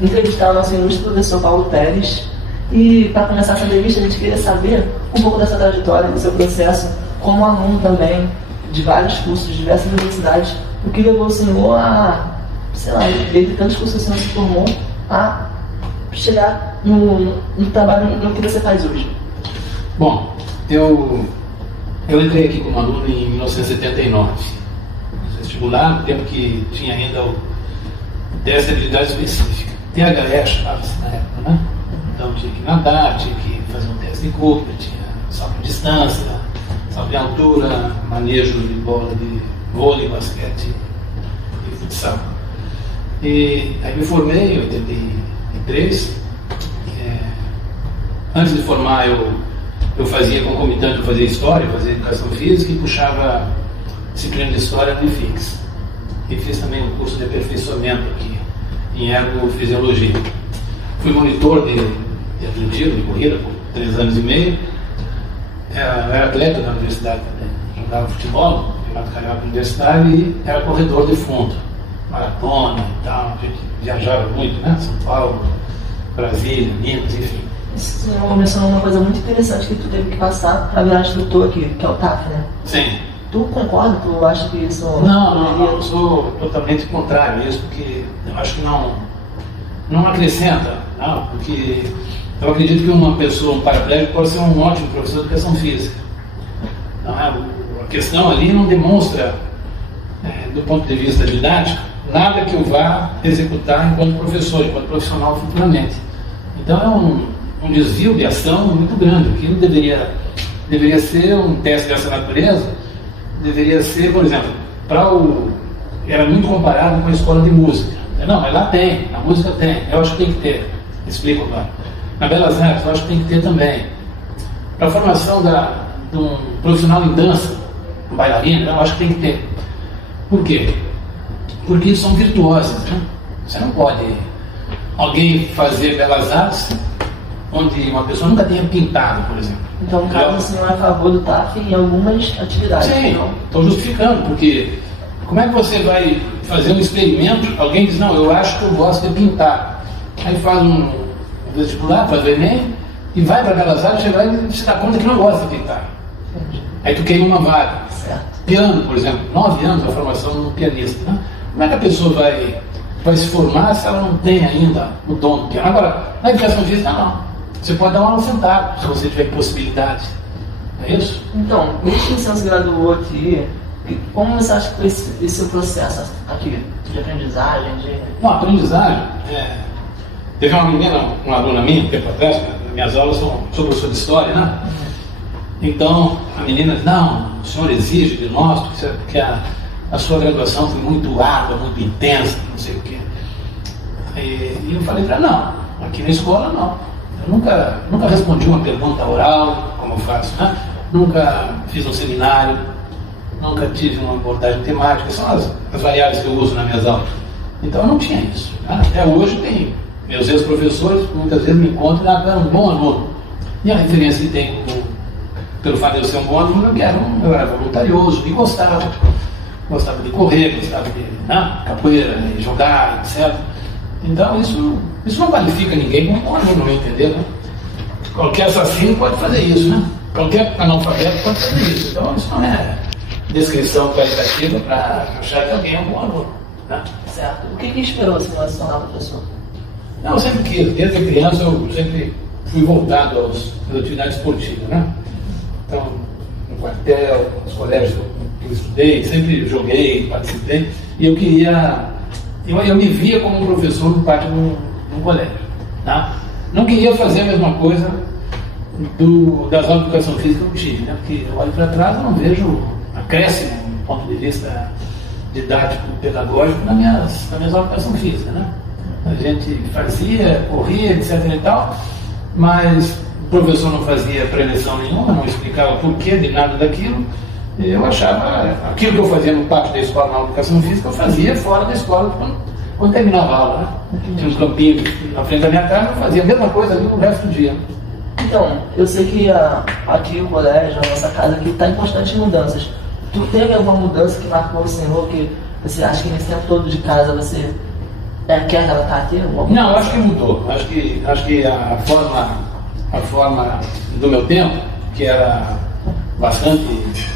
entrevistar o nosso ilustre professor Paulo Pérez. E para começar essa entrevista, a gente queria saber um pouco dessa trajetória, do seu processo, como aluno também de vários cursos, de diversas universidades, o que levou o senhor a, sei lá, desde tantos cursos que o senhor se formou, a chegar no trabalho no que você faz hoje. Bom, eu entrei aqui como aluno em 1979, no vestibular, no tempo que tinha ainda o teste de habilidade específica, THE chamava-se na época, né? Então tinha que nadar, tinha que fazer um teste de corpo, tinha salto de distância, salto de altura, manejo de bola de vôlei, basquete e futsal. E aí me formei em 83. Antes de formar eu fazia concomitante, eu fazia história, eu fazia educação física e puxava disciplina de história no IFIX. E fiz também um curso de aperfeiçoamento aqui em ergofisiologia. Fui monitor de atletismo, de corrida, por 3 anos e meio. Eu era atleta da universidade também. Jogava futebol, campeonato carioca universitário, e era corredor de fundo. Maratona e tal. A gente viajava muito, né? São Paulo, Brasília, Minas, enfim. Você mencionou uma coisa muito interessante que tu teve que passar para virar instrutor aqui, que é o TAF, né? Sim. Tu concorda? Tu acha que isso... Não, eu sou totalmente contrário a isso, porque eu acho que não acrescenta, não, porque eu acredito que uma pessoa, um paraplégico, pode ser um ótimo professor de educação física. Não é? A questão ali não demonstra, do ponto de vista didático, nada que eu vá executar enquanto professor, enquanto profissional futuramente. Então é um desvio de ação muito grande. Aquilo deveria ser um teste dessa natureza, deveria ser, por exemplo, era muito comparado com a escola de música. Não, mas lá tem, na música tem, eu acho que tem que ter, explico agora. Na Belas Artes, eu acho que tem que ter também. Para a formação de um profissional em dança, um bailarino, eu acho que tem que ter. Por quê? Porque são virtuosas, né? Você não pode alguém fazer Belas Artes onde uma pessoa nunca tenha pintado, por exemplo. Então, no caso, você não é a favor do TAF em algumas atividades? Sim, estou justificando, porque como é que você vai fazer um experimento, alguém diz, não, eu acho que eu gosto de pintar. Aí faz um vestibular, faz o Enem, e vai para Belas Artes, chega lá e se dá conta que não gosta de pintar. Aí tu queima uma vaga. Certo. Piano, por exemplo, 9 anos a formação no pianista. Né? Como é que a pessoa vai se formar se ela não tem ainda o dom do piano? Agora, na educação física, não. Você pode dar uma aula sentado, se você tiver possibilidade. Não é isso? Então, desde que você se graduou aqui, como você acha que foi esse seu processo aqui de aprendizagem? Não, aprendizagem. Teve uma menina, uma aluna minha, tempo atrás, nas minhas aulas sou professor de história, né? Então, a menina disse, não, o senhor exige de nós, porque a sua graduação foi muito árdua, muito intensa, não sei o quê. E eu falei para ela, não, aqui na escola não. Eu nunca respondi uma pergunta oral, como eu faço, né? Nunca fiz um seminário, nunca tive uma abordagem temática, são as variáveis que eu uso nas minhas aulas. Então eu não tinha isso. Né? Até hoje tem meus ex-professores, muitas vezes me encontram e eu era um bom aluno. E a referência que tem pelo fato de eu ser um bom aluno, eu era voluntarioso e gostava de correr, gostava de capoeira, de jogar, etc. Então isso não qualifica ninguém como bom aluno, não entendeu? Né? Qualquer assassino pode fazer isso, né? Qualquer analfabeto pode fazer isso. Então isso não é descrição qualitativa para achar que alguém é um bom aluno. Né? Certo. O que esperou se não se tornar professor? Não, eu sempre quis. Desde criança eu sempre fui voltado às atividades esportivas, né? Então, no quartel, nos colégios que eu estudei, sempre joguei, participei. E eu queria... Eu me via como um professor no pátio no colégio. Tá? Não queria fazer a mesma coisa das aulas de educação física que eu tive, né? Porque eu olho para trás e não vejo acréscimo do ponto de vista didático, pedagógico nas minhas aulas de educação física, né? A gente fazia, corria, etc. e tal, mas o professor não fazia preleção nenhuma, não explicava porquê de nada daquilo. Eu achava aquilo que eu fazia no pátio da escola, na aula de educação física, eu fazia fora da escola quando terminava a aula. Né? Tinha um campinho na frente da minha casa, eu fazia a mesma coisa ali o resto do dia. Então, eu sei que aqui o colégio, a nossa casa aqui, está em constantes mudanças. Tu teve alguma mudança que marcou o senhor, que você acha que nesse tempo todo de casa você quer relatar aqui? Não, acho que mudou. Acho que a forma do meu tempo, que era bastante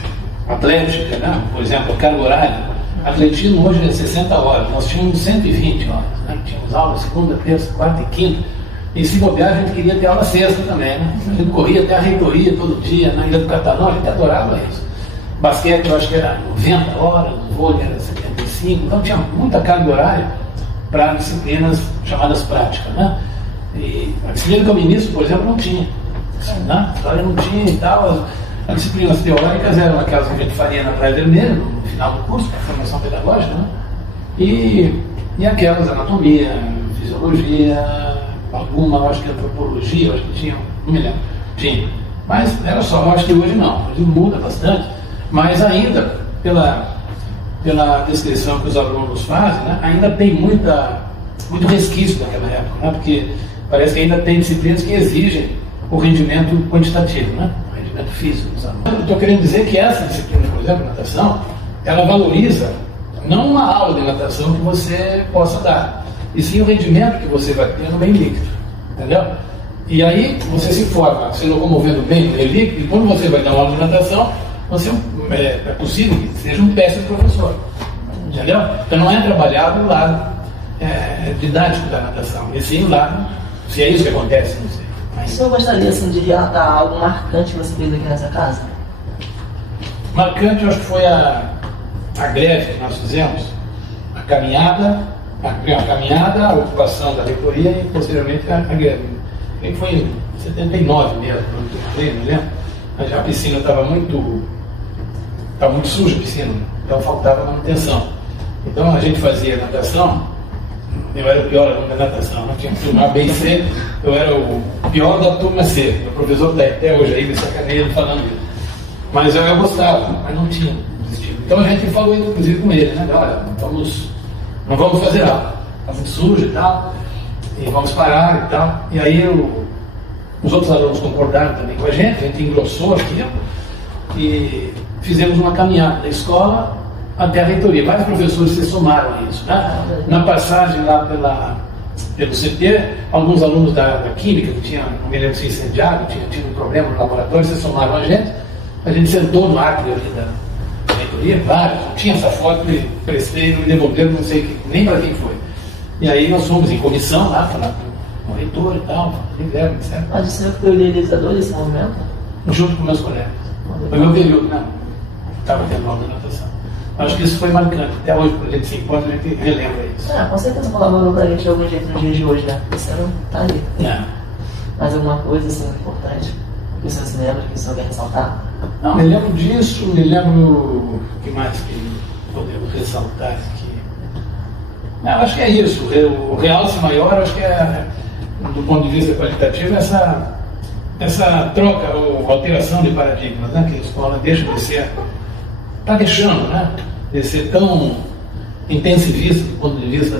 atlética, né? Por exemplo, a carga horária. Atletismo hoje é 60 horas, nós tínhamos 120 horas, né? Tínhamos aula segunda, terça, quarta e quinta. E se bobear, a gente queria ter aula sexta também, né? A gente corria até a reitoria todo dia, na Ilha do Catanão, a gente adorava isso. Basquete eu acho que era 90 horas, o vôlei era 75, então tinha muita carga horária para disciplinas chamadas práticas, né? E a disciplina que eu ministro, por exemplo, não tinha. Né? A história não tinha e tal. As disciplinas teóricas eram aquelas que a gente faria na Praia Vermelha, no final do curso, para formação pedagógica, né? E aquelas, anatomia, fisiologia, alguma, eu acho que antropologia, eu acho que tinha, não me lembro, tinha. Mas era só, eu acho que hoje não, hoje muda bastante, mas ainda, pela descrição que os alunos fazem, né, ainda tem muito resquício daquela época, né? Porque parece que ainda tem disciplinas que exigem o rendimento quantitativo, né? O rendimento físico dos alunos. Eu estou querendo dizer que essa disciplina, por exemplo, natação, ela valoriza não uma aula de natação que você possa dar, e sim o rendimento que você vai ter no meio líquido, entendeu? E aí você se forma se locomovendo bem no meio líquido, e quando você vai dar uma aula de natação, você é possível que seja um péssimo professor, entendeu? Então não é trabalhado o lado didático da natação, e sim o lado, se é isso que acontece, não sei. Mas o senhor gostaria assim, de relatar algo marcante que você fez aqui nessa casa? Marcante, eu acho que foi a greve que nós fizemos, a caminhada, a ocupação da reitoria e posteriormente a greve. E foi em 79 mesmo, quando eu entrei, não lembro. Mas a piscina estava muito suja a piscina, então faltava manutenção. Então a gente fazia natação, eu era o pior aluno da natação, nós tínhamos turma A, B e C, eu era o pior da turma C. O professor está até hoje aí me sacaneando falando isso. Mas eu gostava, mas não tinha desistido. Então a gente falou inclusive com ele, né? Olha, não vamos fazer aula, está muito sujo e tal, e vamos parar e tal. E aí os outros alunos concordaram também com a gente engrossou aquilo e fizemos uma caminhada da escola até a reitoria. Vários professores se somaram a isso, né? Na passagem lá pelo CT, alguns alunos da Química, que tinham, não me lembro se incendiado, tinham tido um problema no laboratório, se somaram a gente sentou no átrio ali da reitoria, vários, não tinha essa foto, me prestei, não me devolveram, não sei nem para quem foi. E aí nós fomos em comissão lá, falar com o reitor e tal, etc. Mas o senhor foi o idealizador desse movimento? Junto com meus colegas. Foi meu período, não. Estava tendo aula de natação. Acho que isso foi marcante. Até hoje, quando a gente se encontra, a gente relembra isso. Com certeza colaborou pra gente de algum jeito nos dias de hoje, né? Porque você não tá ali. Mas alguma coisa assim importante que o senhor se lembra, que o senhor quer ressaltar? Não, me lembro disso, me lembro o que mais que podemos ressaltar aqui. Não, acho que é isso. O realce maior, acho que é, do ponto de vista qualitativo, essa troca ou alteração de paradigmas, né? Que a escola deixa de ser, está deixando, né? De ser tão intensivista do ponto de vista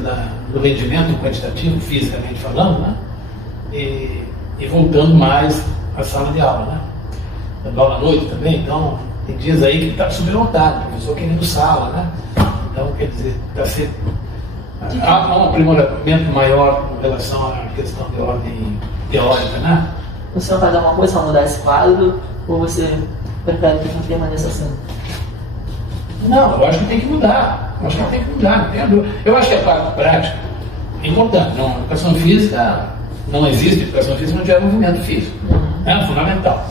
do rendimento quantitativo, fisicamente falando, né? E voltando mais à sala de aula, né? Dando aula à noite também, então tem dias aí que está superlotado, professor querendo sala, né? Então, quer dizer, está sendo há um aprimoramento maior com relação à questão de ordem teórica, né? O senhor vai dar uma coisa para mudar esse quadro ou você prefere que não permaneça assim? Não, eu acho que tem que mudar. Eu acho que tem que mudar. Eu acho que a parte prática é importante. Não, a educação física não existe educação física se não tiver movimento físico. É fundamental.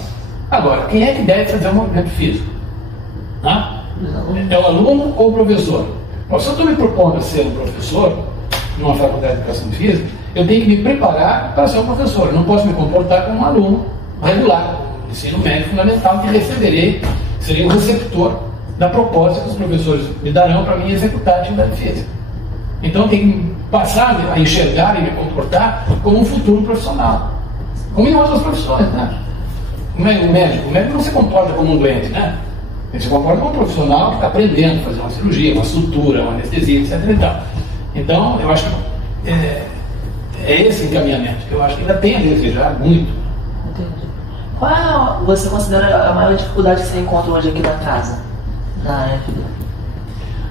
Agora, quem é que deve fazer o movimento físico? É o aluno ou o professor? Se eu estou me propondo a ser um professor numa faculdade de educação física, eu tenho que me preparar para ser um professor. Eu não posso me comportar como um aluno regular, um ensino médio fundamental, que serei um receptor da proposta que os professores me darão para mim executar a atividade física. Então eu tenho que passar a enxergar e me comportar como um futuro profissional, como em outras profissões, né? O médico não se comporta como um doente, né? Ele se comporta como um profissional que está aprendendo a fazer uma cirurgia, uma sutura, uma anestesia, etc. E tal. Então, eu acho que é esse encaminhamento que eu acho que ainda tem a desejar muito. Entendi. Qual você considera a maior dificuldade que você encontra hoje aqui na casa, na FD?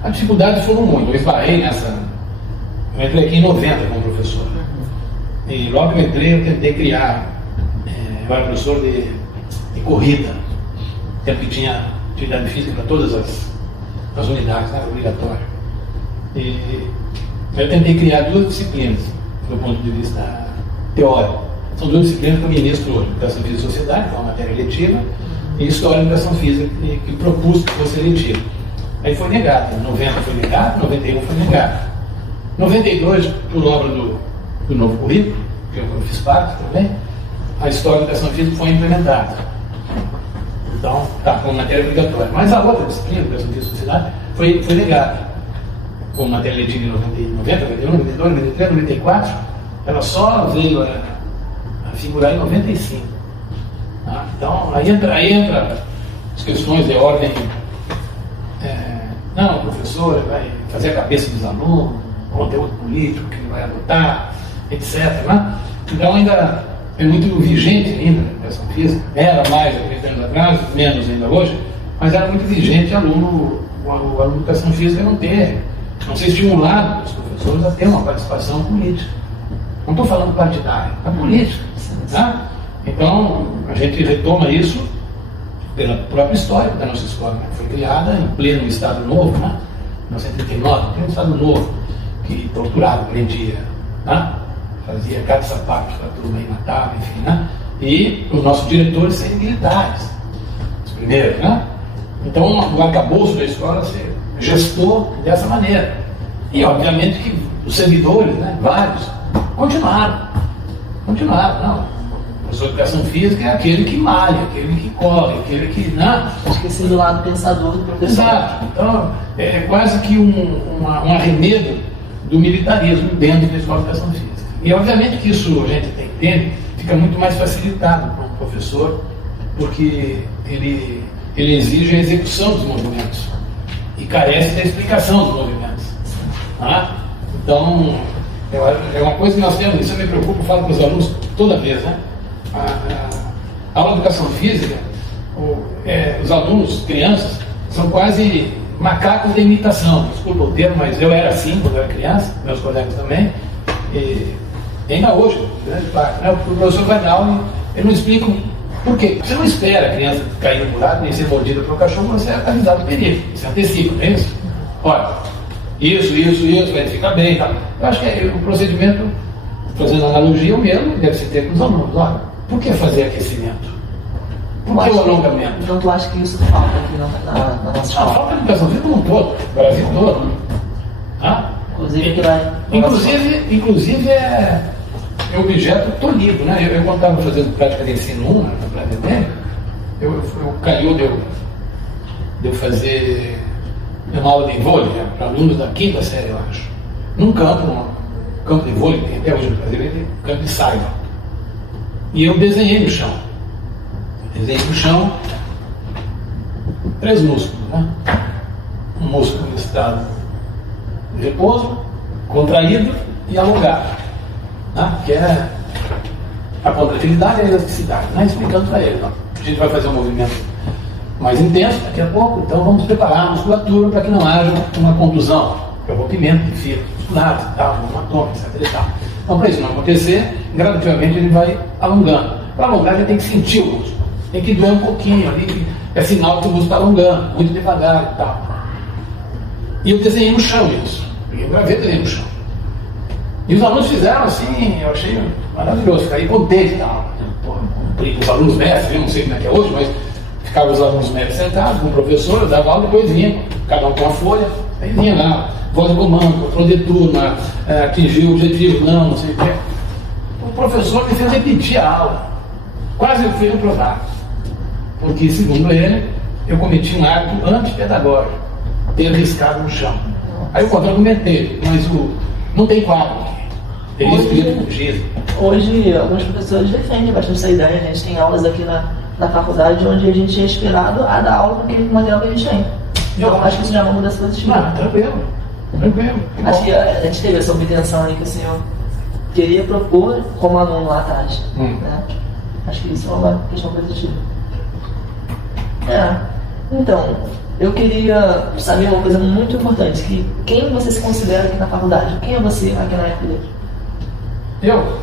As dificuldades foram muito. Eu esbarrei Eu entrei aqui em 90 como professor. E logo que eu entrei, eu tentei criar. Eu era professor de corrida. Tempo que tinha atividade física para todas as unidades, né? Obrigatório. E eu tentei criar 2 disciplinas, do ponto de vista teórico. São 2 disciplinas que eu ministro hoje: Educação Física e Sociedade, que é uma matéria letiva, e História e Educação Física, que propus que fosse letiva. Aí foi negado. Em 90 foi negado, em 91 foi negado. Em 92, por obra do novo currículo, que eu fiz parte também, a História e Educação Física foi implementada. Então, está como matéria obrigatória. Mas a outra disciplina, Educação Física e Sociedade, foi negada. Como matéria letiva em 90, 91, 92, 93, 94, ela só veio a figurar em 95. Tá? Então, aí entra as questões de ordem. Não, o professor vai fazer a cabeça dos alunos, conteúdo político que ele vai adotar, etc. Né? Então, ainda é muito vigente ainda a educação física. Era mais há 30 anos atrás, menos ainda hoje, mas era muito vigente o aluno de educação física não ser estimulado pelos professores a ter uma participação política. Não estou falando partidária, é política. Tá? Então, a gente retoma isso pela própria história da nossa escola, né? Foi criada em pleno Estado Novo, né? 1939, pleno Estado Novo, que torturava, prendia, né? Fazia cada sapato para a turma e matava, enfim, né? E os nossos diretores serem militares, os primeiros, né? Então, o arcabouço da escola se gestou dessa maneira. E, obviamente, que os servidores, né, vários, continuaram. Não. A sua educação física é aquele que malha, aquele que corre, aquele que... Né? Esqueci do lado pensador do professor. Exato. Então, é quase que um arremedo do militarismo dentro da escola de educação física. E, obviamente, que isso a gente tem que ter, fica muito mais facilitado para um professor, porque ele exige a execução dos movimentos e carece da explicação dos movimentos. Tá? Então, é uma coisa que nós temos, isso eu me preocupo, eu falo com os alunos toda vez, né? A aula de educação física, os alunos, crianças, são quase macacos de imitação. Desculpa o termo, mas eu era assim quando eu era criança, meus colegas também. E ainda hoje, grande parte, né? O professor vai dar aula e ele não explica por quê. Você não espera a criança cair no buraco, nem ser mordida pelo cachorro, você é avisado do perigo. Você antecipa, não é isso? Olha, isso, vai ficar bem. Tá? Eu acho que o procedimento, fazendo analogia, o mesmo deve se ter com os alunos. Olha, por que fazer aquecimento? Por que o alongamento? Então tu acha que isso falta aqui na nossa escola? Falta de educação física como um todo, o Brasil todo. Tá? Inclusive é objeto tolhido, né? Eu quando estava fazendo prática de ensino 1, na pré-acadêmica, eu calhou de eu fazer uma aula de vôlei, né, para alunos da 5ª série, eu acho. Num campo de vôlei, que tem até hoje no Brasil, é campo de saiba. E eu desenhei no chão. Desenhei 3 músculos, né? Um músculo em estado de repouso, contraído e alongado, né? Que é a contratividade e a elasticidade, né? Explicando para ele, a gente vai fazer um movimento mais intenso daqui a pouco, então vamos preparar a musculatura para que não haja uma contusão, que é o rompimento de fibras musculares e tal, um hematoma, etc. E tal. Então, para isso não acontecer, gradativamente ele vai alongando. Para alongar, ele tem que sentir o músculo, tem que doer um pouquinho ali, é sinal que o músculo está alongando, muito devagar e tal. E eu desenhei no chão isso, eu gravei desenhei no chão. E os alunos fizeram assim, eu achei maravilhoso, ficaria contente e tal. Os alunos mestres, eu não sei como é que é hoje, mas ficavam os alunos médicos sentados com o professor, eu dava aula, depois vinha, cada um com a folha, aí vinha lá, voz de comando, controle de turma, atingir o objetivo, não sei o quê. O professor me fez repetir a aula, quase eu fui reprovado, porque, segundo ele, eu cometi um ato antipedagógico, ter riscado no chão. Aí eu contra-argumentei, mas não tem quadro aqui, teria escrito com giz. Hoje, alguns professores defendem bastante essa ideia, a gente tem aulas aqui na faculdade onde a gente é esperado a dar aula com aquele material que a gente tem. Eu acho que isso já é uma mudança positiva. Tranquilo. Acho que a gente teve essa obtenção aí que o senhor queria propor como aluno lá atrás. Né? Acho que isso é uma questão positiva. Então, eu queria saber uma coisa muito importante, que quem você se considera aqui na faculdade? Quem é você aqui na FD? Eu?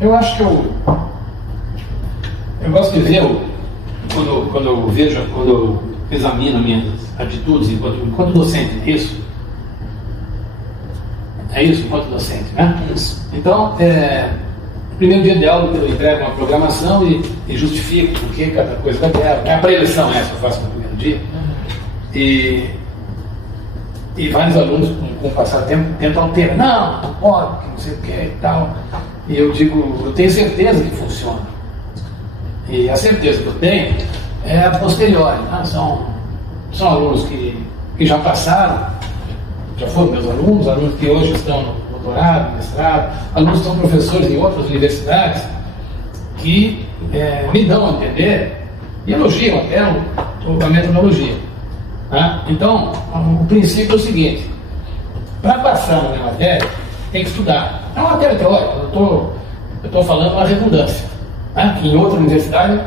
Eu acho que eu gosto de ver, quando eu vejo, quando eu examino minhas atitudes enquanto docente, é isso, enquanto docente, né? Isso. Então, no primeiro dia de aula eu entrego uma programação e justifico por que cada coisa daquela. É a preleção essa que eu faço no primeiro dia. E vários alunos, com o passar do tempo, tentam alterar. Não pode, que não sei o que e tal. E eu digo, eu tenho certeza que funciona. E a certeza que eu tenho é a posteriori. Né? São alunos que já passaram, já foram meus alunos que hoje estão no doutorado, mestrado, alunos que são professores em outras universidades, que me dão a entender e elogiam até a metodologia. Tá? Então, o princípio é o seguinte: para passar na minha matéria, tem que estudar. É uma matéria teórica, eu estou falando uma redundância. Tá? Que em outra universidade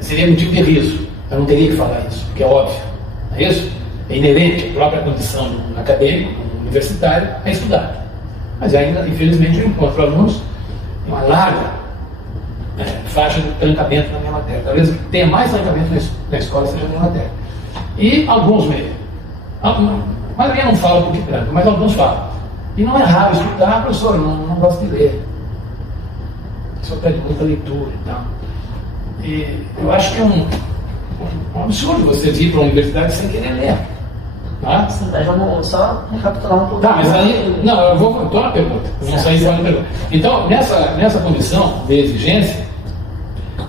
seria motivo de riso. Eu não teria que falar isso, porque é óbvio. Não é isso? É inerente à própria condição do acadêmico, do universitário, é estudar. Mas ainda, infelizmente, eu encontro alunos em uma larga faixa de trancamento na minha matéria. Talvez tenha mais trancamento na escola seja na minha matéria. E alguns mesmo. A maioria não fala porque tranca, mas alguns falam. E não é raro estudar, professor, não gosto de ler. O senhor pede muita leitura e tal. E eu acho que é um absurdo você vir para uma universidade sem querer ler. Tá? Sim, mas vamos só recapitular um pouco. Tá, mas aí. Não, eu vou estou na pergunta. Eu vou sair fora da pergunta. Então, nessa condição de exigência,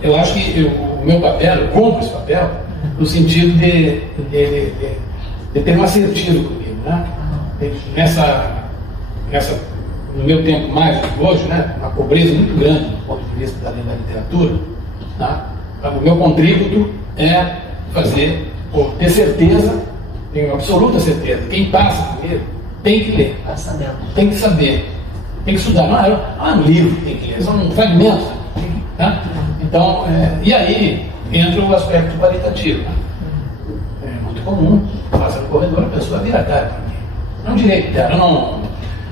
eu acho que o meu papel, eu cumpro esse papel, no sentido de ter um assertivo comigo. Né? No meu tempo mágico hoje, né, uma pobreza muito grande do ponto de vista da literatura, tá? O meu contributo é ter certeza, tenho absoluta certeza, quem passa comigo tem que ler, tem que saber, tem que estudar, não é um livro que tem que ler, são fragmentos. Tá? Então, e aí entra o aspecto qualitativo. Né? É muito comum, passa no corredor, a pessoa vira a cara para mim. Não direito dela,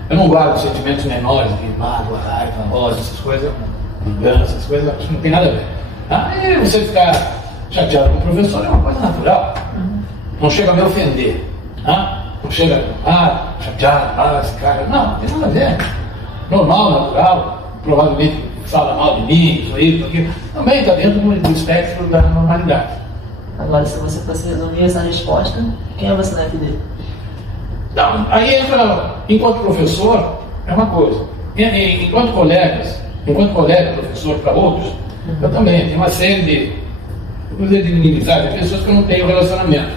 eu não guardo sentimentos menores de mágoa, raiva, rosa, essas coisas, engano, essas coisas, isso não tem nada a ver. Tá? E você ficar chateado com o professor é uma coisa natural. Não chega a me ofender. Tá? Não chega chateado, esse cara. Não tem nada a ver. Normal, natural, provavelmente fala mal de mim, isso, aquilo. Também está dentro do espectro da normalidade. Agora, se você fosse resumir essa resposta, quem é você na FD? Então, aí entra, enquanto professor, é uma coisa. Enquanto colega, professor para outros, eu também tenho uma série de inimizades, de pessoas que eu não tenho relacionamento,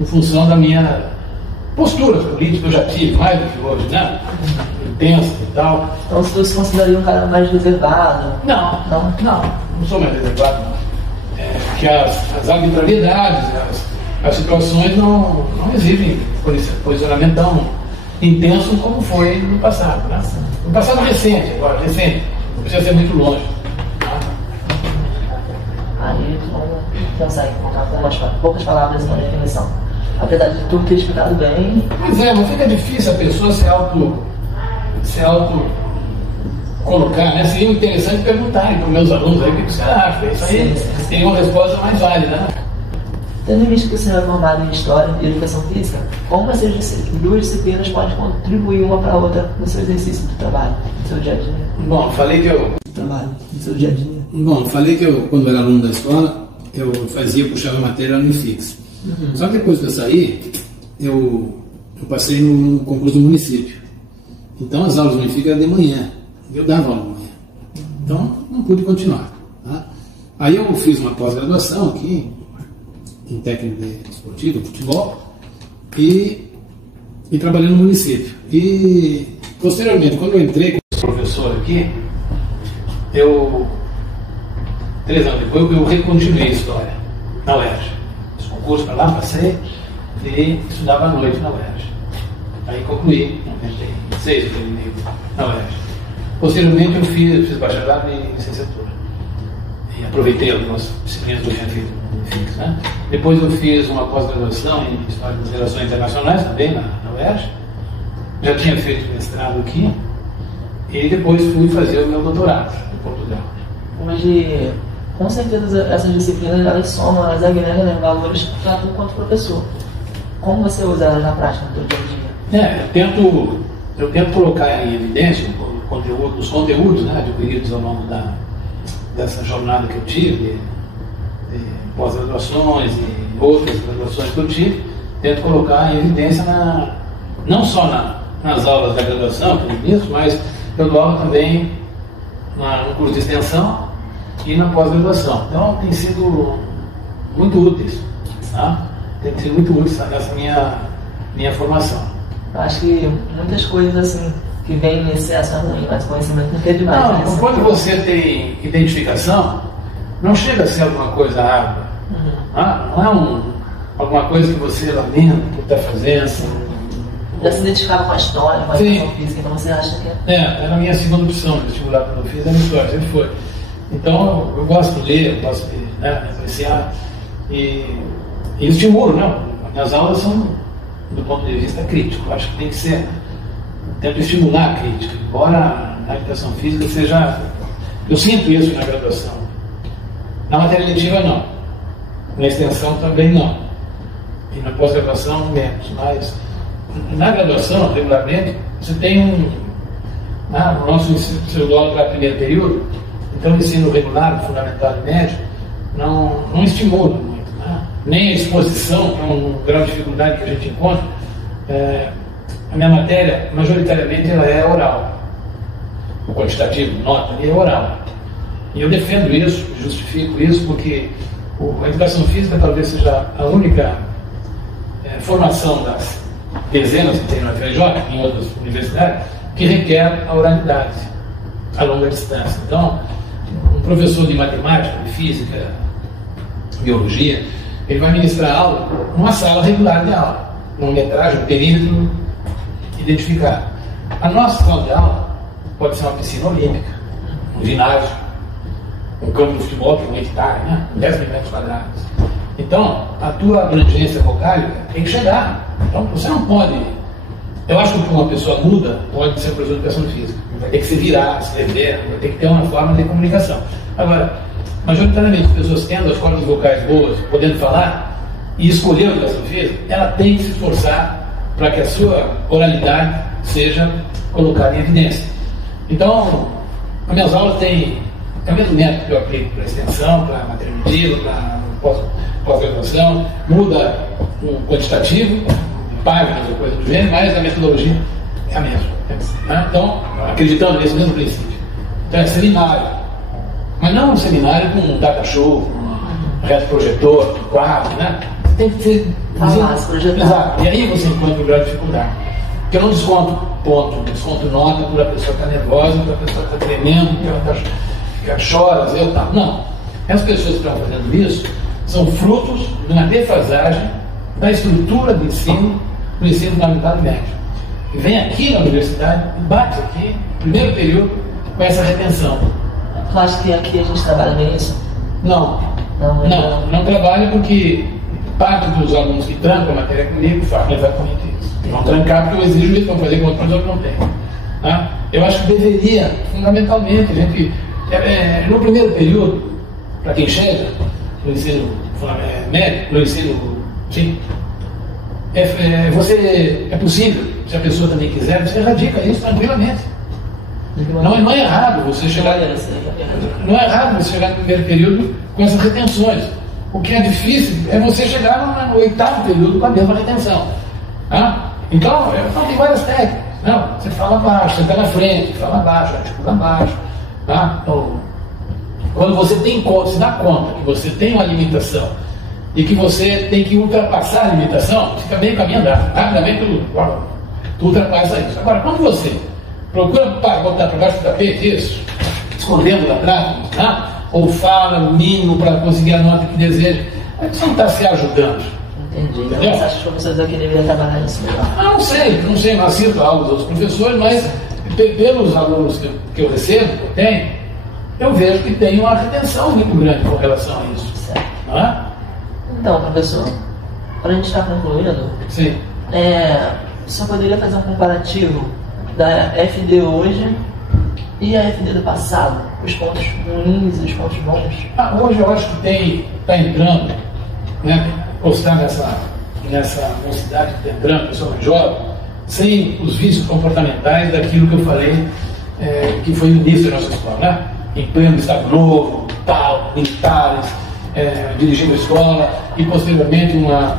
em função da minha postura política, eu já tive, mais do que hoje, né? Intensa e tal. Então, você se consideraria um cara mais reservado? Não sou mais reservado, não. Que as arbitrariedades, as situações não exigem posicionamento tão intenso como foi no passado. Né? No passado recente, agora, recente, não precisa ser muito longe. Aí, vamos pensar em colocar poucas palavras em uma definição. Apesar de tudo ter explicado bem. Pois mas fica difícil a pessoa se auto colocar, né? Seria interessante perguntarem para os meus alunos aí o que você acha. Isso aí teria uma resposta mais válida, né? Tendo em vista que você é formado em História e Educação Física, como essas duas disciplinas podem contribuir uma para a outra no seu exercício do trabalho, no seu dia a dia? Bom, falei que eu... Trabalho, no seu dia a dia. Bom, falei que eu, quando era aluno da escola, eu puxava matéria no IFIX. Só que depois que eu saí, eu passei no concurso do município. Então as aulas no IFIX eram de manhã. Eu dava aula de manhã. Então não pude continuar. Tá? Aí eu fiz uma pós-graduação aqui, em técnico esportivo, futebol, e trabalhei no município. E posteriormente, quando eu entrei como professor aqui, 3 anos depois, eu recontinuei a história na UERJ. Fiz concurso para lá, passei e estudava à noite na UERJ. Aí concluí, em 96 eu terminei na UERJ. Posteriormente eu fiz bacharelado em licenciatura. e aproveitei algumas disciplinas que eu tinha feito no FIX, né? Depois eu fiz uma pós-graduação em História das Relações Internacionais, também na UERJ. Já tinha feito mestrado aqui. E depois fui fazer o meu doutorado em Portugal. Hoje, com certeza, essas disciplinas elas somam, elas agregam valores para tu quanto professor. Como você usa elas na prática, no teu dia a dia? Eu tento colocar em evidência os conteúdos, né, adquiridos ao longo dessa jornada que eu tive, de pós-graduações e outras graduações que eu tive. Tento colocar em evidência não só nas aulas da graduação, que eu ministro, mas eu dou aula também no curso de extensão e na pós-graduação. Então tem sido muito úteis, tá? Tem sido muito úteis nessa minha formação. Eu acho que muitas coisas assim que vêm em excesso é ruim, mas conhecimento não tem demais. Não, quando você tem identificação, não chega a ser alguma coisa árdua. Não é alguma coisa que você lamenta por estar fazendo. Já se identificava com a história, com a educação física, então você acha que era a minha segunda opção de vestibular quando eu fiz, a história, sempre foi. Então, eu gosto de ler, eu gosto de apreciar e estimulo, né? Minhas aulas são do ponto de vista crítico, eu acho que tem que ser, tento estimular a crítica, embora na educação física seja, eu sinto isso na graduação. Na matéria letiva não, na extensão também não, e na pós-graduação menos, mas na graduação, regularmente, você tem no nosso ensino para primeiro período, então o ensino regular, fundamental e médio, não estimula muito, né? Nem a exposição, que é um grau de dificuldade que a gente encontra. A minha matéria, majoritariamente, ela é oral. O quantitativo, nota, é oral. E eu defendo isso, justifico isso, porque a educação física talvez seja a única formação das dezenas que tem no FRJ, em outras universidades, que requer a oralidade a longa distância. Então, um professor de matemática, de física, biologia, ele vai ministrar aula numa sala regular de aula, numa metragem, um perímetro identificado. A nossa sala de aula pode ser uma piscina olímpica, um ginásio, um campo de futebol que é um hectare, né? 10 mil metros quadrados. Então, a tua abrangência vocálica tem que chegar. Então, você não pode... Eu acho que uma pessoa muda pode ser professor de educação física. Vai ter que se virar, escrever, vai ter que ter uma forma de comunicação. Agora, majoritariamente, as pessoas tendo as cordas vocais boas, podendo falar e escolher a educação física, ela tem que se esforçar para que a sua oralidade seja colocada em evidência. Então, as minhas aulas têm o mesmo método que eu aplico para extensão, para matéria letiva, para pós-graduação, muda o quantitativo, páginas ou coisa do gênero, mas a metodologia é a mesma. Né? Então, acreditando nesse mesmo princípio. Então, é seminário. Mas não um seminário com um data show, com um reto projetor, um quadro, né? Tem que ser... Exato. E aí você encontra um grau de dificuldade. Porque eu não desconto ponto, não desconto nota por a pessoa estar nervosa, por a pessoa estar tremendo, que ela chora, às vezes, tal. Não. As pessoas que estão fazendo isso são frutos de uma defasagem da estrutura do ensino fundamental e médio. E vem aqui na universidade e bate aqui, no primeiro período, com essa retenção. Tu acha que aqui a gente trabalha bem isso? Não trabalha porque parte dos alunos que trancam a matéria comigo fazem exatamente isso. Vão trancar porque eu exijo isso, vão fazer com outros que não tem. Tá? Eu acho que deveria, fundamentalmente, a gente, no primeiro período, para quem chega, no ensino médio, no ensino, sim, é possível, se a pessoa também quiser, você erradica isso tranquilamente. Não é errado você chegar. Não é errado você chegar no primeiro período com essas retenções. O que é difícil é você chegar no oitavo período com a mesma retenção. Tá? Então, tem várias técnicas. Não, você fala baixo, você está na frente, fala baixo, articula baixo. Tá? Então, quando você se dá conta que você tem uma limitação e que você tem que ultrapassar a limitação, fica meio caminho andado. Rapidamente tu ultrapassa isso. Agora, quando você procura botar para baixo do tapete isso, escondendo lá atrás, tá? Ou fala o mínimo para conseguir a nota que deseja, aí você não está se ajudando. Entendi. Então você acha que os professores aqui deveriam trabalhar nisso melhor? Não sei, não assisto a aula dos outros professores, mas pelos alunos que eu recebo, que eu tenho, eu vejo que tem uma retenção muito grande com relação a isso. Certo. Não é? Então, professor, para a gente estar concluindo, Sim. só poderia fazer um comparativo da FD hoje e a FD do passado, os pontos ruins e os pontos bons. Hoje eu acho que está entrando, né, ou está nessa mocidade que está entrando, pessoa mais jovem, sem os vícios comportamentais daquilo que eu falei, que foi o início da nossa escola, né? Em pleno Estado Novo, tal, militares, dirigindo a escola, e posteriormente uma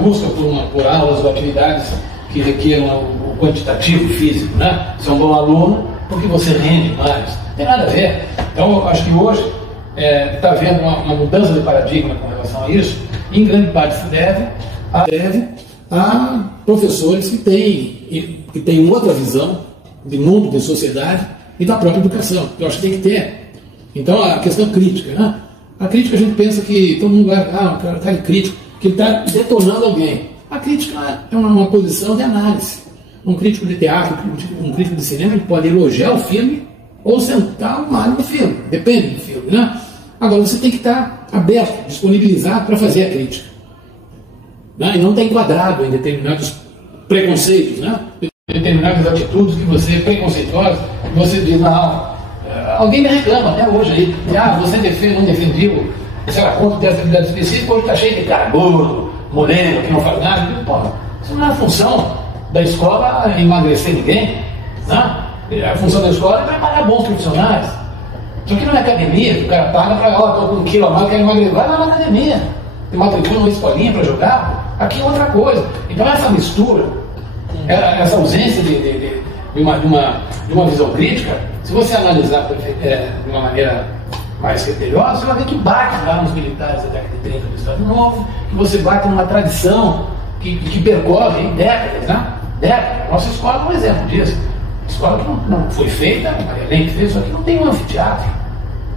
busca por aulas ou atividades que requeram o quantitativo físico, né? Você é um bom aluno porque você rende mais. Não tem nada a ver. Então, eu acho que hoje está havendo uma mudança de paradigma com relação a isso, e em grande parte se deve a professores que têm uma outra visão de mundo, de sociedade e da própria educação, que eu acho que tem que ter. Então, a questão crítica, né? A crítica, a gente pensa que todo mundo vai, um cara é crítico, que ele está detonando alguém. A crítica é uma posição de análise. Um crítico de teatro, um crítico de cinema, ele pode elogiar o filme ou sentar o malho do filme, depende do filme, né? Agora, você tem que estar aberto, disponibilizado para fazer a crítica, né? E não está enquadrado em determinados preconceitos, né? Determinadas atitudes que você, preconceituosas, que você diz, não, alguém me reclama até hoje aí, você não defendeu, sei lá, contra ter atividade específica, hoje está cheio de cara gordo, moreno, que não faz nada. Pô, isso não é a função da escola emagrecer ninguém, né? A função da escola é preparar bons profissionais. Isso aqui não é academia, que o cara paga para, estou com 1 quilo a mais, quero emagrecer. Vai lá na academia, tem matricula uma escolinha para jogar. Aqui é outra coisa. Então essa mistura, essa ausência de uma visão crítica, se você analisar de uma maneira mais criteriosa, você vai ver que bate lá nos militares da década de 30 do Estado Novo, que você bate numa tradição que percorre décadas, né? Décadas. Nossa escola é um exemplo disso. A escola que não foi feita, a Maria que fez, só que não tem um anfiteatro.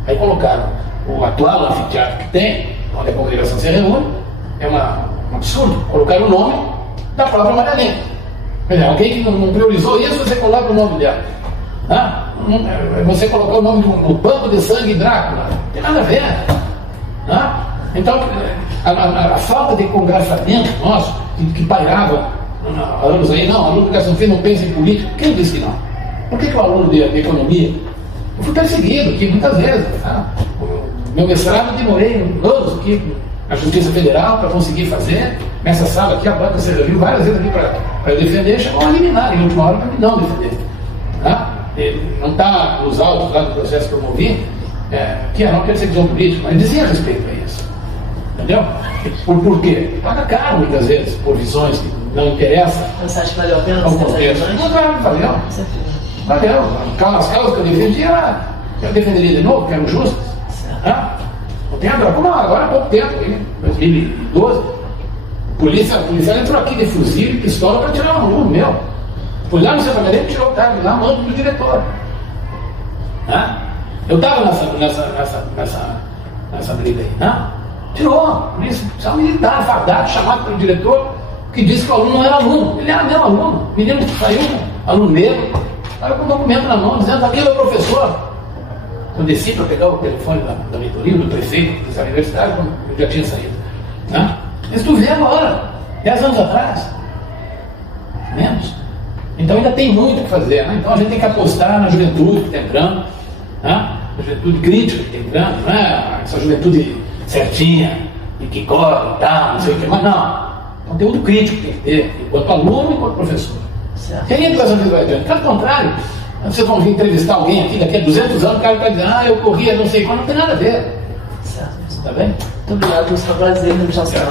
Aí colocaram o atual anfiteatro que tem, onde a congregação se reúne, é um absurdo. Colocaram o nome da própria Maria Lenk. Alguém que não priorizou isso, você coloca o nome dela. Você colocar o nome no banco de sangue Drácula. Não tem nada a ver. Então, a falta de congraçamento nosso, que pairava alunos aí, não, aluno de educação física não pensa em política. Quem disse que não? Por que o aluno de economia? Eu fui perseguido aqui muitas vezes. Meu mestrado eu demorei anos aqui na Justiça Federal para conseguir fazer. Nessa sala aqui, a banca se reuniu várias vezes aqui para eu defender, chegou a eliminar em última hora para me não defender. Ele não está nos autos lá do processo que eu movi, que era uma perseguição política, mas dizia a respeito a isso. Entendeu? Por quê? Paga caro muitas vezes por visões que não interessam. Você acha que valeu a pena? Não, valeu. Valeu. As causas que eu defendia, eu defenderia de novo, que eram justas. Não tem agora há pouco tempo, em 2012, o policial entrou aqui de fuzil e pistola para tirar um aluno meu. Fui lá no seu caminhão e tirou o carro lá, mando do diretor. Eu estava nessa briga aí. Tirou. Policial militar, fardado, chamado pelo diretor, que disse que o aluno não era aluno. Ele era meu aluno. O menino que saiu, aluno negro, estava com um documento na mão, dizendo: aquele é o professor. Eu desci para pegar o telefone da mentoria, do prefeito da universidade, quando eu já tinha saído. Mas tu vê agora, 10 anos atrás, menos. Então ainda tem muito o que fazer. Então a gente tem que apostar na juventude que está entrando, na juventude crítica que está entrando, não é essa juventude certinha, e que corre e tal, não sei o que, mas não. Conteúdo crítico tem que ter, enquanto aluno e enquanto professor. Quem é educação física vai adiante? Pelo contrário, vocês vão vir entrevistar alguém aqui daqui a 200 anos, o cara vai dizer: eu corria não sei quando, não tem nada a ver. Certo. Tá bem? Muito obrigado, foi um prazer. Tchau, tchau.